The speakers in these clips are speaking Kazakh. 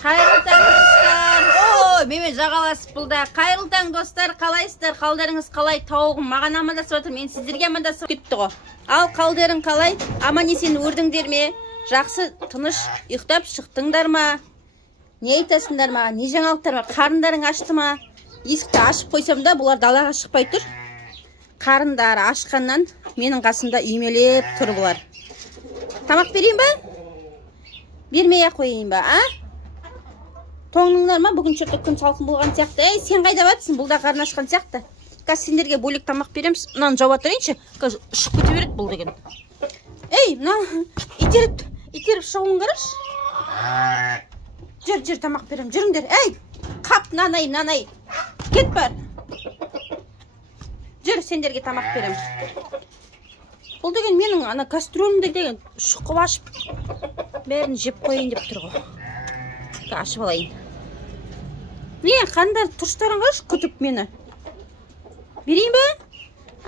Қайырлы таң достар. Ой, менімен жағаласып бұлда. Қайырлы таң достар, қалайсыздар? Қалдарыңыз қалай? Тауығым маған амандасып отыр. Мен сіздерге амандасып кетті ғой. Ал қалдарың қалай? Аман-есен өрдіңдер ме? Жақсы, тыныш ұйықтап шықтыңдар ма? Не айтасыңдар ма? Не жаңалықтар ма? Қарындарың ашты ма? Есікті ашып қойсам да, бұлар далаға шықпай тұр. Қарындары ашқаннан менің қасымда үймелеп тұр бұлар. Тамақ берейін ба? Бермей-ақ қойайын ба, а? Тоңдыңдар ма? Бүгін шырты күн салқын болған сияқты. Ей, сен қайда батсың? Бұл да қарын ашқан сияқты. Қазір сендерге бөлек тамақ береміз. Мынаны жауып атырайыншы. Қазір ұшып кете береді бұл деген. Ей, мына итеріп шығуын қарашы. Жүр, тамақ берем. Жүріңдер. Ей, қап, нанай. Кет бар. Жүр, сендерге тамақ берем. Бұл деген менің ана кастрюлімді деген шұқып ашып бәрін жеп қойын деп тұр ғой. Ашып алайын. Не, қандар тұрыштарың қаш күтіп мені. Берейін ба?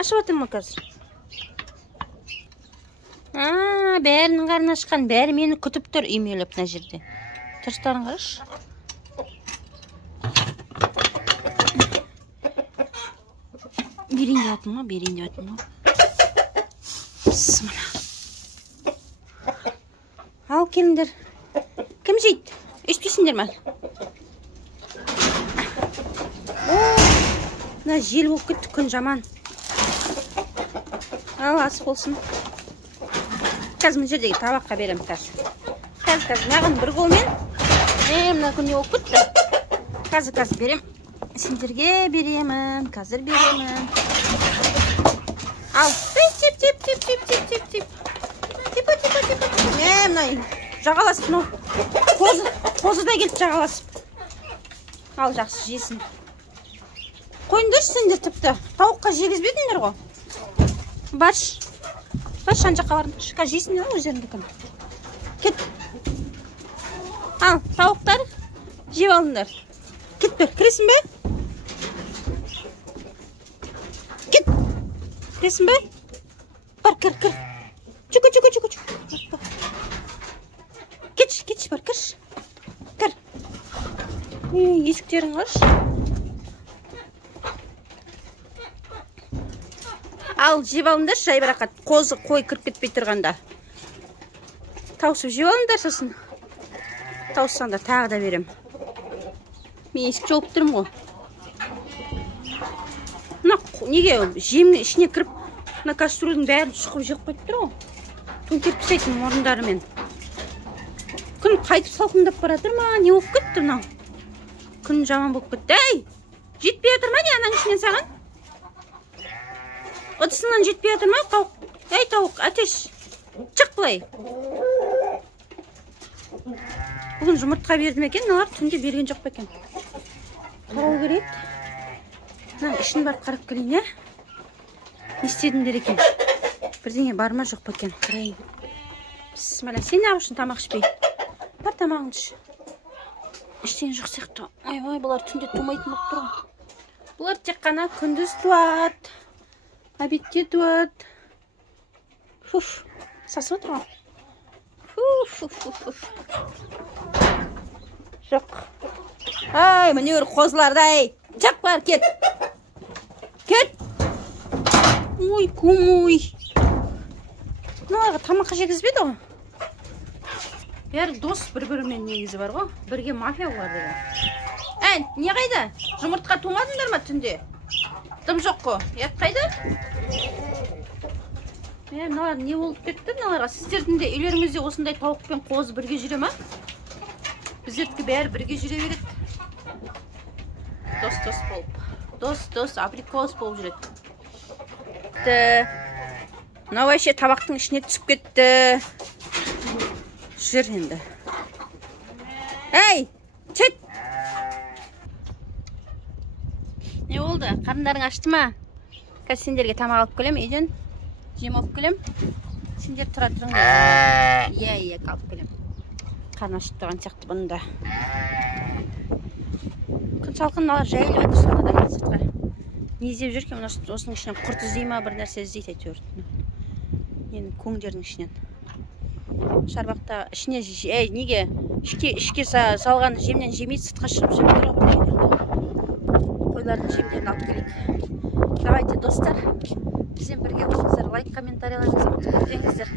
Ашып атырмын қазір. Бәрінің қарны ашқан, бәрі мені күтіп тұр үймелеп мына жерде. Тұрыштарың қаш. Берейін деп атым ма? Бісміллә. Ал келіңдер. Кім жейді? Өшпейсіңдер ма? Мына жел болып кетті, күн жаман. Ал, ас болсын. Қазір мына жердегі табаққа берем қазір. Қазір маған бір қолмен. Мына күн не болып кетті. Қазір берем. Сендерге беремін. Қазір беремін. Ал. Тип. Мына жағаласып, қозы да келіп жағаласып. Ал, жақсы жесін. Қойыңдаршы сендер тіпті. Тауыққа жегізбедіңдер ғой. Баш жан жаққа барыңдаршы. Қазір жесіңдер өздеріңді кім. Кет. Ал, тауықтар жеп алыңдар. Кет бер, кіресің бе? Кет. Кіресің бе? Бар, кір. Жүгі. Кетші бар, кірші. Кір. Есіктерің қаш. Ал, жеп алыңдар, жай бірақат. Қозы қой кіріп кетпей тұрғанда. Таусып жеп алыңдар сосын. Тауыссаңдар, тағы да берем. Мен есік жауып тұрмын ғой. Неге жемнің ішіне кіріп, мына кастрюльдің бәрін шұқып жеп қойып тұр ғой. Төңкеріп тастайтын орындарымен. Күн қайтып салқындап баратыр ма? Не болып кетті мынау? Күн жаман болып кетті. Ей, жетпей жатыр ма не ананың ішінен саған? Ыдысыңнан жетпей жатыр ма? Тауық. Ей, тауық, әтеш. Шық былай. Бүгін жұмыртқа бердім екен, мыналар түнде берген жоқ па екен. Қарау керек. Мына ішін барып қарап келейін, е? Не істедіңдер екен? Бірдеңе бар ма жоқ па екен? Қарайын. Бісміллә, сен не үшін тамақ ішпей? Бар тамағыңды іш. Іштен жоқ сияқты. Ой, бұлар түнде тумайтын болып тұр ғой. Бұлар тек қана күндіз туады. Обедте туады. Сасып отыр ғой. Жоқ. Ай, міне өр қозылардай. Жап бар, кет. Кет. Ой, көмой. Мыналарға тамаққа жегізбеді ғой. Бәрі дос бір-бірімен негізі бар ғой. Бірге мафия олар деген. Не қайда? Жұмыртқа тумадыңдар ма түнде? Дым жоқ қой. Ят қайда? Мыналар не болып кетті мыналарға? Сіздердің де үйлеріңізде осындай тауық пен қозы бірге жүре ма? Біздердікі бәрі бірге жүре береді. Дос болып. Дос, абрикос болып жүреді. Мынау вообще табақтың ішіне түсіп кетті. Жүр енді. Ей, чет! Не болды? Қарындарың ашты ма? Қазір сендерге тамақ алып келем, үйден. Жем алып келем. Сендер тұра тұрыңдар. Иә, қалып келем. Қарны ашып тұрған сияқты бұнда. Күн салқын алар жайылып жатыр сонадан сыртқа. Не іздеп жүрген, осының ішінен құрт іздей ма, бір нәрсе іздейді әйтеуір. Енді көңдердің ішінен. шарбақта ішіне неге ішке салған жемнен жемей сыртқа шығып жүріп тұр ғой. Қойлардың жемдерін алып келейік. Давайте, достар, бізбен бірге болыңыздар, лайк, комментарийлеріңізді ұмытпаңыздар.